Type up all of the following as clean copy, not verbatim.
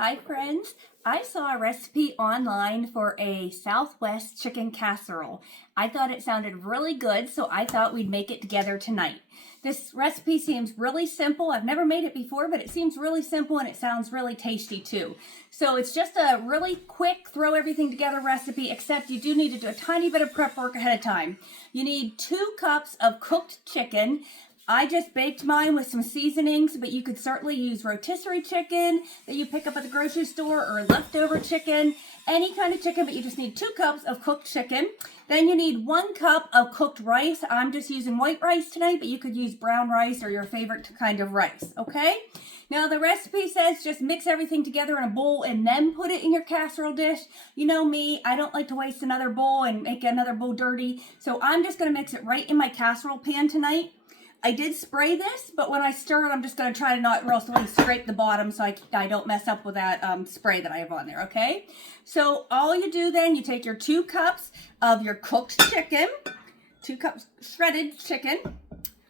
Hi friends, I saw a recipe online for a Southwest chicken casserole. I thought it sounded really good, so I thought we'd make it together tonight. This recipe seems really simple. I've never made it before, but it seems really simple and it sounds really tasty too. So it's just a really quick throw everything together recipe, except you do need to do a tiny bit of prep work ahead of time. You need 2 cups of cooked chicken. I just baked mine with some seasonings, but you could certainly use rotisserie chicken that you pick up at the grocery store or leftover chicken, any kind of chicken, but you just need 2 cups of cooked chicken. Then you need 1 cup of cooked rice. I'm just using white rice tonight, but you could use brown rice or your favorite kind of rice, okay? Now the recipe says just mix everything together in a bowl and then put it in your casserole dish. You know me, I don't like to waste another bowl and make another bowl dirty, so I'm just gonna mix it right in my casserole pan tonight. I did spray this, but when I stir it, I'm just going to try to not really scrape the bottom so I don't mess up with that spray that I have on there, okay? So all you do then, you take your 2 cups of your cooked chicken, 2 cups shredded chicken,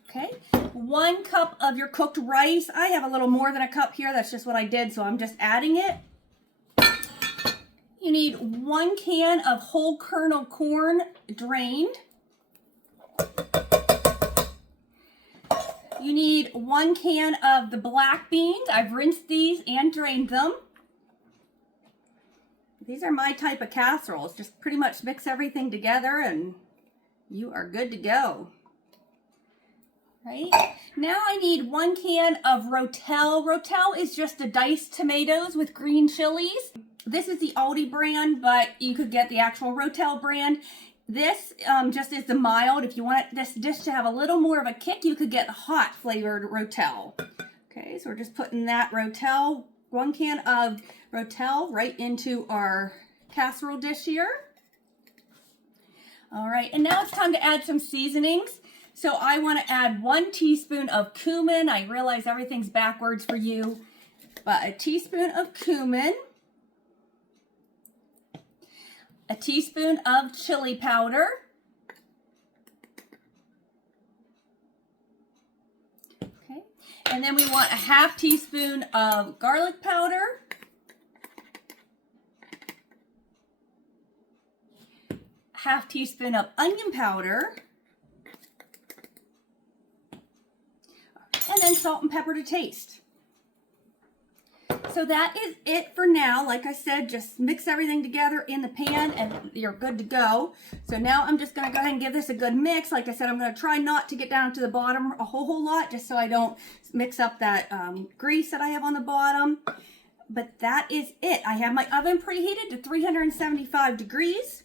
okay? 1 cup of your cooked rice. I have a little more than a cup here. That's just what I did, so I'm just adding it. You need 1 can of whole kernel corn drained. You need 1 can of the black beans. I've rinsed these and drained them. These are my type of casseroles. Just pretty much mix everything together and you are good to go. Right? Now I need 1 can of Rotel. Rotel is just the diced tomatoes with green chilies. This is the Aldi brand, but you could get the actual Rotel brand. This just is the mild. If you want this dish to have a little more of a kick, you could get the hot flavored Rotel. Okay, so we're just putting that Rotel, 1 can of Rotel right into our casserole dish here. All right, and now it's time to add some seasonings. So I want to add 1 teaspoon of cumin. I realize everything's backwards for you, but a teaspoon of cumin. A teaspoon of chili powder. Okay. And then we want a 1/2 teaspoon of garlic powder. 1/2 teaspoon of onion powder. And then salt and pepper to taste. So that is it for now. Like I said, just mix everything together in the pan and you're good to go. So now I'm just going to go ahead and give this a good mix. Like I said, I'm going to try not to get down to the bottom a whole lot just so I don't mix up that grease that I have on the bottom. But that is it. I have my oven preheated to 375 degrees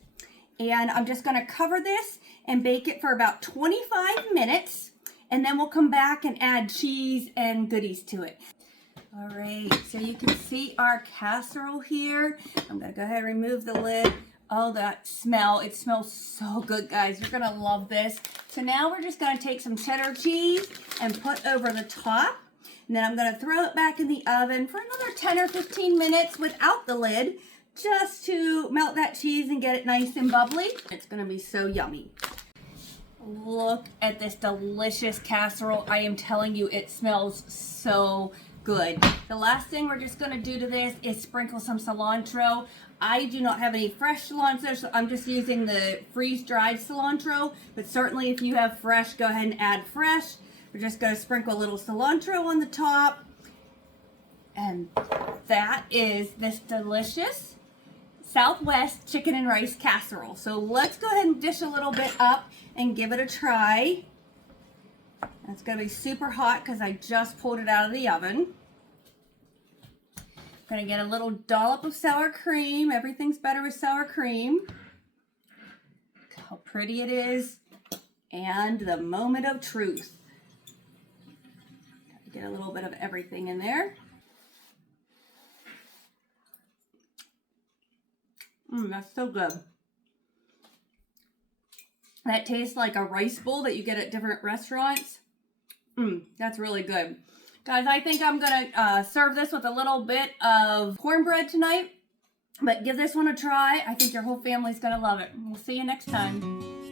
and I'm just going to cover this and bake it for about 25 minutes and then we'll come back and add cheese and goodies to it. All right, so you can see our casserole here. I'm gonna go ahead and remove the lid. Oh, that smell, it smells so good, guys. You're gonna love this. So now we're just gonna take some cheddar cheese and put over the top. And then I'm gonna throw it back in the oven for another 10 or 15 minutes without the lid, just to melt that cheese and get it nice and bubbly. It's gonna be so yummy. Look at this delicious casserole. I am telling you, it smells so good. The last thing we're just going to do to this is sprinkle some cilantro. I do not have any fresh cilantro, so I'm just using the freeze-dried cilantro, but certainly if you have fresh, go ahead and add fresh. We're just going to sprinkle a little cilantro on the top, and that is this delicious Southwest chicken and rice casserole. So let's go ahead and dish a little bit up and give it a try. It's going to be super hot because I just pulled it out of the oven. I'm going to get a little dollop of sour cream. Everything's better with sour cream. Look how pretty it is. And the moment of truth. Get a little bit of everything in there. That's so good. That tastes like a rice bowl that you get at different restaurants. That's really good. Guys, I think I'm going to serve this with a little bit of cornbread tonight. But give this one a try. I think your whole family's going to love it. We'll see you next time.